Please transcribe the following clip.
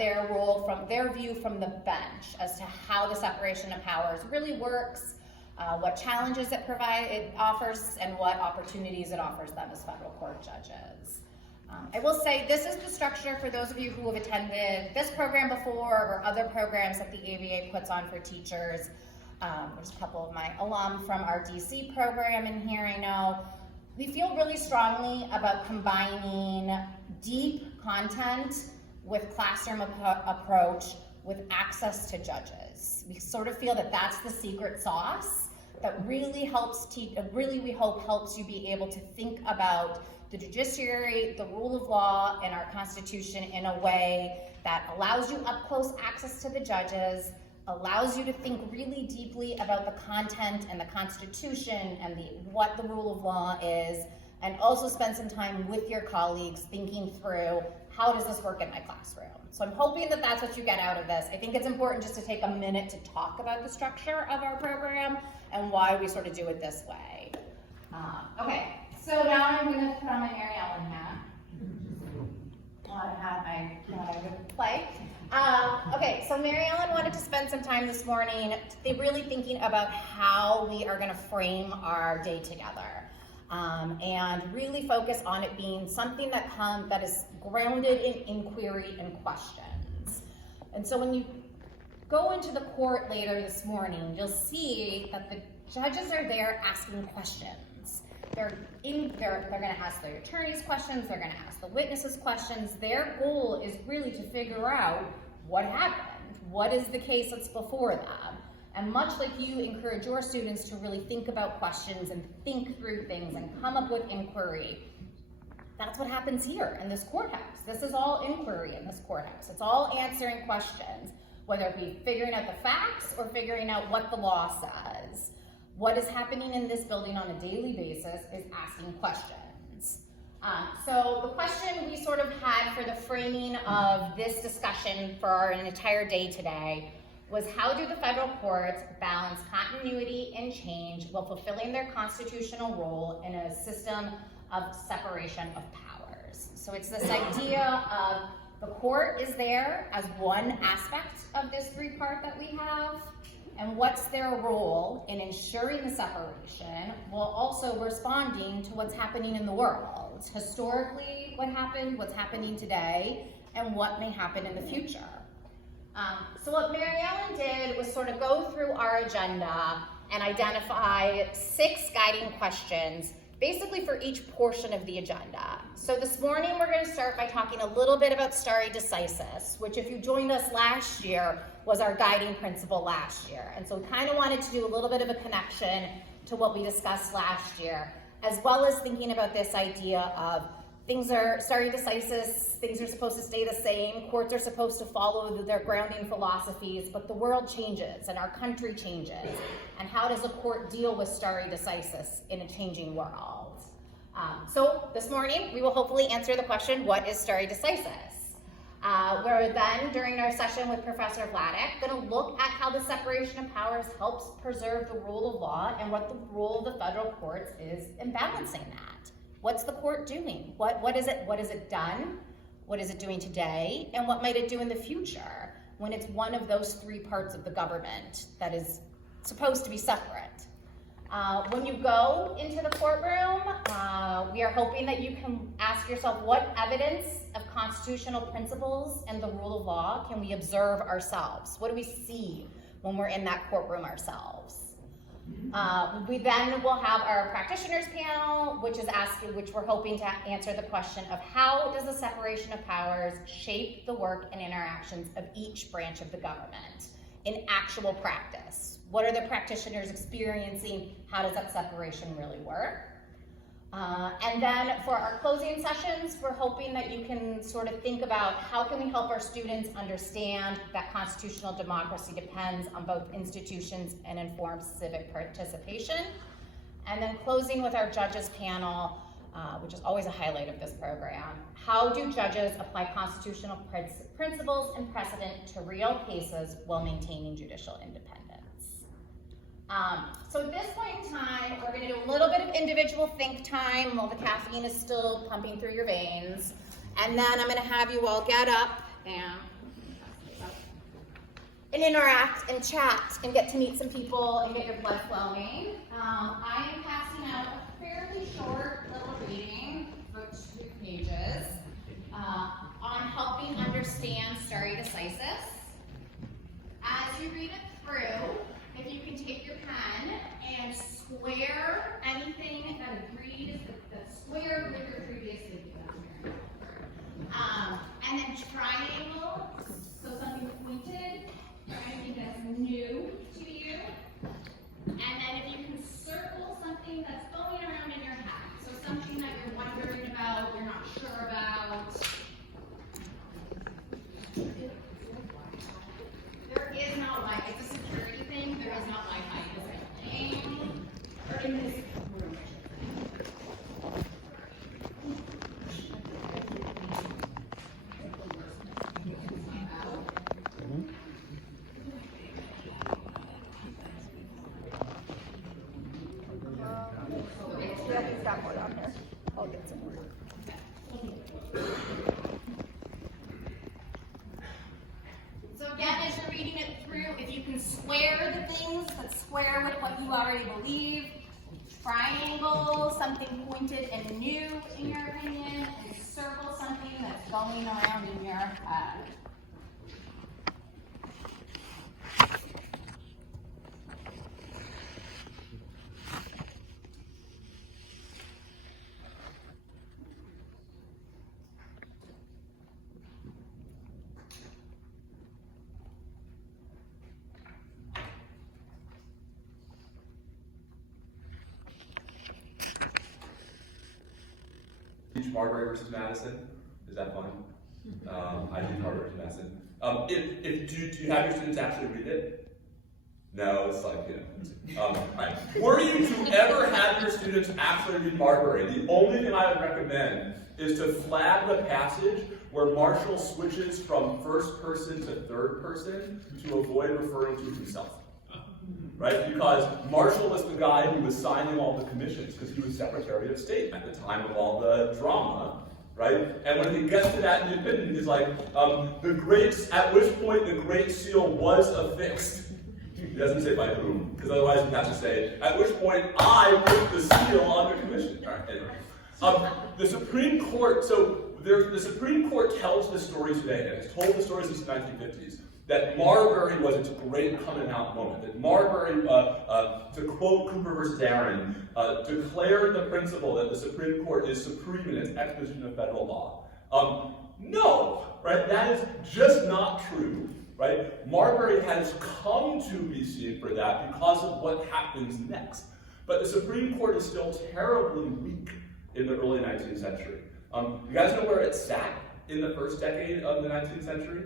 their role from their view from the bench as to how the separation of powers really works, what challenges it offers, and what opportunities it offers them as federal court judges. I will say this is the structure for those of you who have attended this program before or other programs that the ABA puts on for teachers. There's a couple of my alum from our DC program in here, I know. We feel really strongly about combining deep content with classroom approach with access to judges. We sort of feel that that's the secret sauce that really helps we hope helps you be able to think about the judiciary, the rule of law, and our Constitution in a way that allows you up close access to the judges, allows you to think really deeply about the content and the Constitution and what the rule of law is, and also spend some time with your colleagues thinking through how does this work in my classroom. So I'm hoping that that's what you get out of this. I think it's important just to take a minute to talk about the structure of our program and why we sort of do it this way. Okay. So now I'm going to put on my Mary Ellen hat. I would play. Okay, so Mary Ellen wanted to spend some time this morning really thinking about how we are going to frame our day together, and really focus on it being something that is grounded in inquiry and questions. And so when you go into the court later this morning, you'll see that the judges are there asking questions. They're going to ask their attorneys questions, they're going to ask the witnesses questions. Their goal is really to figure out what happened, what is the case that's before them. And much like you encourage your students to really think about questions and think through things and come up with inquiry, that's what happens here in this courthouse. This is all inquiry in this courthouse. It's all answering questions, whether it be figuring out the facts or figuring out what the law says. What is happening in this building on a daily basis is asking questions. So the question we sort of had for the framing of this discussion for an entire day today was, how do the federal courts balance continuity and change while fulfilling their constitutional role in a system of separation of powers? So it's this idea of the court is there as one aspect of this three-part that we have, and what's their role in ensuring the separation while also responding to what's happening in the world. Historically, what happened, what's happening today, and what may happen in the future. So what Mary Ellen did was sort of go through our agenda and identify 6 guiding questions, basically for each portion of the agenda. So this morning we're going to start by talking a little bit about stare decisis, which if you joined us last year was our guiding principle last year. And so we kind of wanted to do a little bit of a connection to what we discussed last year, as well as thinking about this idea of stare decisis, things are supposed to stay the same, courts are supposed to follow their grounding philosophies, but the world changes and our country changes. And how does a court deal with stare decisis in a changing world? So this morning, we will hopefully answer the question, what is stare decisis? We're then, during our session with Professor Vladeck, going to look at how the separation of powers helps preserve the rule of law and what the role of the federal courts is in balancing that. What's the court doing? What is it done? What is it doing today? And what might it do in the future when it's one of those 3 parts of the government that is supposed to be separate? When you go into the courtroom, we are hoping that you can ask yourself, what evidence of constitutional principles and the rule of law can we observe ourselves? What do we see when we're in that courtroom ourselves? We then will have our practitioners panel, which we're hoping to answer the question of how does the separation of powers shape the work and interactions of each branch of the government in actual practice? What are the practitioners experiencing? How does that separation really work? And then for our closing sessions, we're hoping that you can sort of think about how can we help our students understand that constitutional democracy depends on both institutions and informed civic participation. And then closing with our judges panel, which is always a highlight of this program. How do judges apply constitutional principles and precedent to real cases while maintaining judicial independence? So at this point in time, we're going to do a little bit of individual think time while the caffeine is still pumping through your veins. And then I'm going to have you all get up and and interact and chat and get to meet some people and get your blood flowing. I am passing out a fairly short little reading, about 2 pages, on helping understand stare decisis. As you read it through, if you can take your pen and square anything that agrees, that square with your previous video. And then triangle, so something pointed, or anything that's new to you. And then if you can circle something that's going around in your head, so something that you're wondering about, you're not sure about. There is no Wi-Fi. It's a security thing. There is not Wi-Fi in this building, or in this room. So again, as you're reading it through, if you can square the things that square with what you already believe, triangle something pointed and new in your opinion, and circle something that's going around in your head. Marbury versus Madison. Is that fun? I do Marbury versus Madison. Do you have your students actually read it? No, it's like, right. Were you to ever have your students actually read Marbury, the only thing I would recommend is to flag the passage where Marshall switches from first person to third person to avoid referring to himself. Right? Because Marshall was the guy who was signing all the commissions because he was Secretary of State at the time of all the drama, right? And when he gets to that in the opinion, he's like, at which point the Great Seal was affixed. He doesn't say by whom, because otherwise he'd have to say, at which point I put the seal on the commission. All right, anyway. The Supreme Court, the Supreme Court tells this story today, and it's told the story since the 1950s. That Marbury was its great coming out moment. That Marbury, to quote Cooper versus Aaron, declared the principle that the Supreme Court is supreme in its exposition of federal law. No, right? That is just not true, right? Marbury has come to be seen for that because of what happens next. But the Supreme Court is still terribly weak in the early 19th century. You guys know where it sat in the first decade of the 19th century?